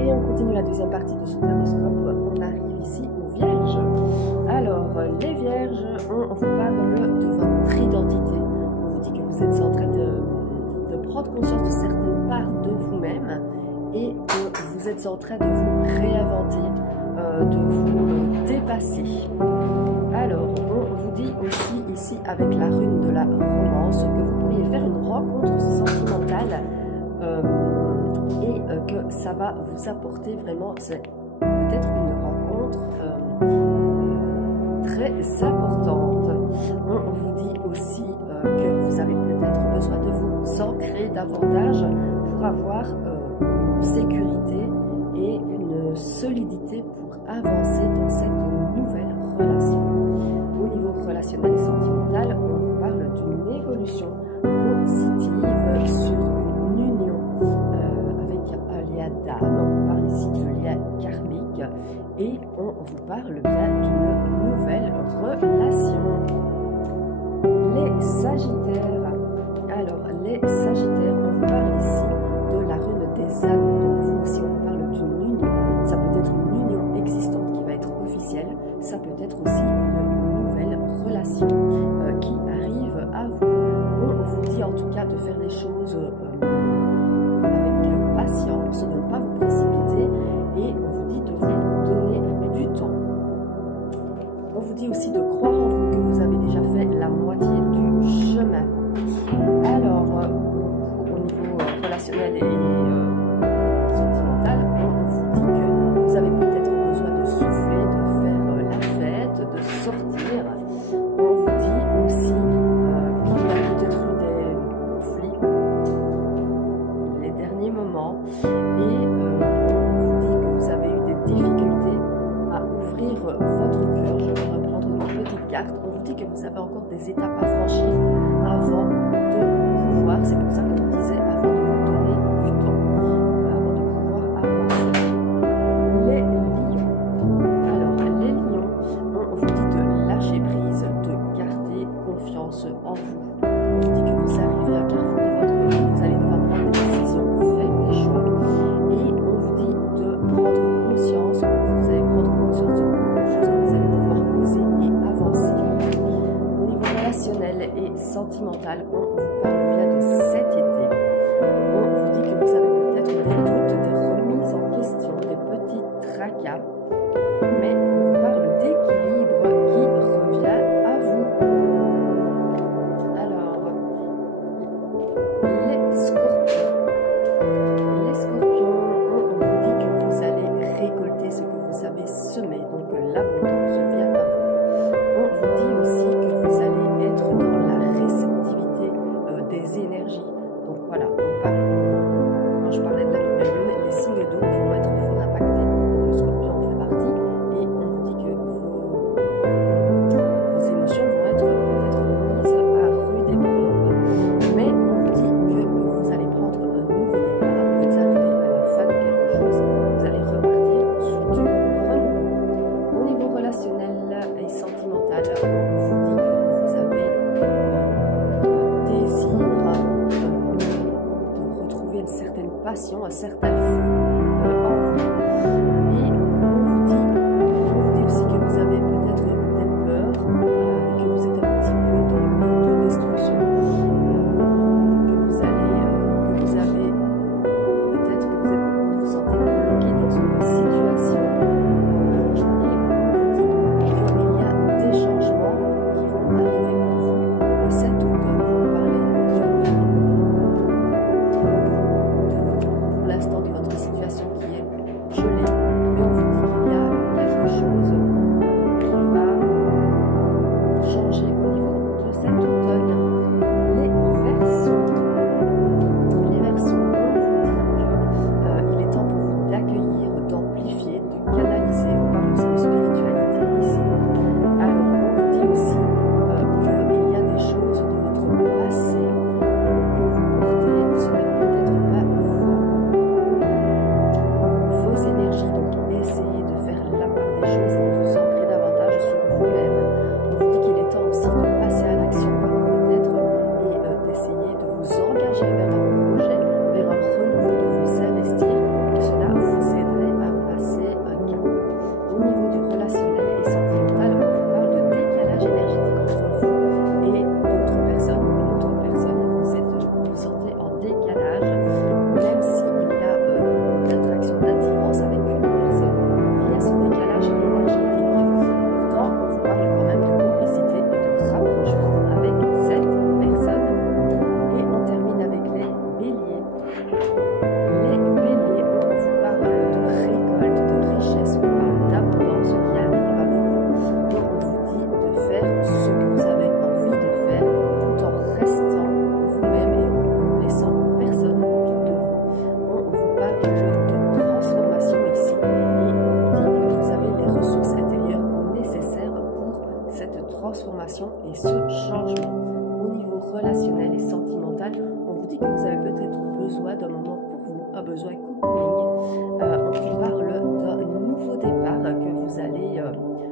Et on continue la deuxième partie de ce taroscope. On arrive ici aux Vierges. Alors, les Vierges, on vous parle de votre identité. On vous dit que vous êtes en train de prendre conscience de certaines parts de vous-même et que vous êtes en train de vous réinventer, de vous dépasser. Alors, on vous dit aussi ici avec la rune de la romance que vous pourriez faire une rencontre sentimentale et que ça va vous apporter vraiment, c'est peut-être une rencontre très importante. On vous dit aussi que vous avez peut-être besoin de vous ancrer davantage pour avoir une sécurité et une solidité pour avancer dans cette nouvelle relation. Au niveau relationnel et sentimental, on vous parle d'une évolution positive sur une union avec un lien d'âme. On parle ici de lien karmique et on vous parle bien d'une nouvelle relation. Les Sagittaires. Alors, les Sagittaires, on vous parle ici de la rune des anneaux. Donc, vous aussi, on vous parle d'une union. Ça peut être une union existante qui va être officielle. Ça peut être aussi une nouvelle relation qui arrive à vous. On vous dit en tout cas de faire les choses avec patience, de ne pas vous précipiter et on vous dit de vous donner du temps. On vous dit aussi de croire en vous, que vous avez déjà fait la moitié du chemin. Alors, au niveau relationnel et sentimental, on vous dit que vous avez peut-être besoin de souffler, de faire la fête, de sortir. On vous dit aussi qu'il y a peut-être eu des conflits les derniers moments et on vous dit que vous avez eu des difficultés à ouvrir votre cœur. Je vais reprendre une petite carte. On vous dit que vous avez encore des étapes à franchir avant de pouvoir, c'est pour ça qu'on disait avant de vous donner du temps, avant de pouvoir avancer. Les lions. Alors, les lions, on vous dit de lâcher prise, de garder confiance en vous. On vous dit que vous arrivez à carrefour de votre vie, vous allez devoir prendre des décisions, faire des choix. Et on vous dit de prendre conscience, vous allez prendre conscience de beaucoup de choses que vous allez pouvoir oser et avancer. Au niveau relationnel et sentimental, on vous parle bien de cet été. On vous dit que vous avez peut-être des doutes, des remises en question, des petits tracas, mais on vous parle d'équilibre qui revient à vous. Alors, les scorpions. Les scorpions, on vous dit que vous allez récolter ce que vous avez semé, donc l'abondance vient à vous. On vous dit aussi que vous allez être dans la réceptivité des énergies. Donc voilà, on parle, quand je parlais de la nouvelle lune, les signes d'eau vont être fort impactés. Donc le scorpion en fait partie et on vous dit que vos émotions vont être peut-être mises à rude épreuve. Mais on vous dit que vous allez prendre un nouveau départ, vous êtes arrivé à la fin de quelque chose, vous allez repartir sur du renouveau. Au niveau relationnel et sentimental, on vous dit que vous avez un désir de retrouver une certaine passion, un certain feu en vous. Et on vous dit aussi que vous avez peut-être des peurs, que vous êtes un petit peu dans le de destruction, que vous avez peut-être que vous vous sentez bloqué dans une situation. Et on vous dit qu'il y a des changements qui vont arriver pour vous. Cet automne, vous parlez pour l'instant de votre situation qui est gelée. Et on vous dit qu'il y a quelque chose qui va changer au niveau de cet automne. Les Verseaux. Les Verseaux, on vous dit qu'il est temps pour vous d'accueillir, d'amplifier, de canaliser. On parle aussi de spiritualité ici. Alors, on vous dit aussi qu'il y a des choses de votre passé que vous portez, ce n'est peut-être pas vos énergies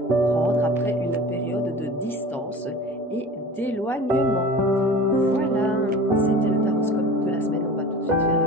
prendre après une période de distance et d'éloignement. Voilà, c'était le taroscope de la semaine. On va tout de suite faire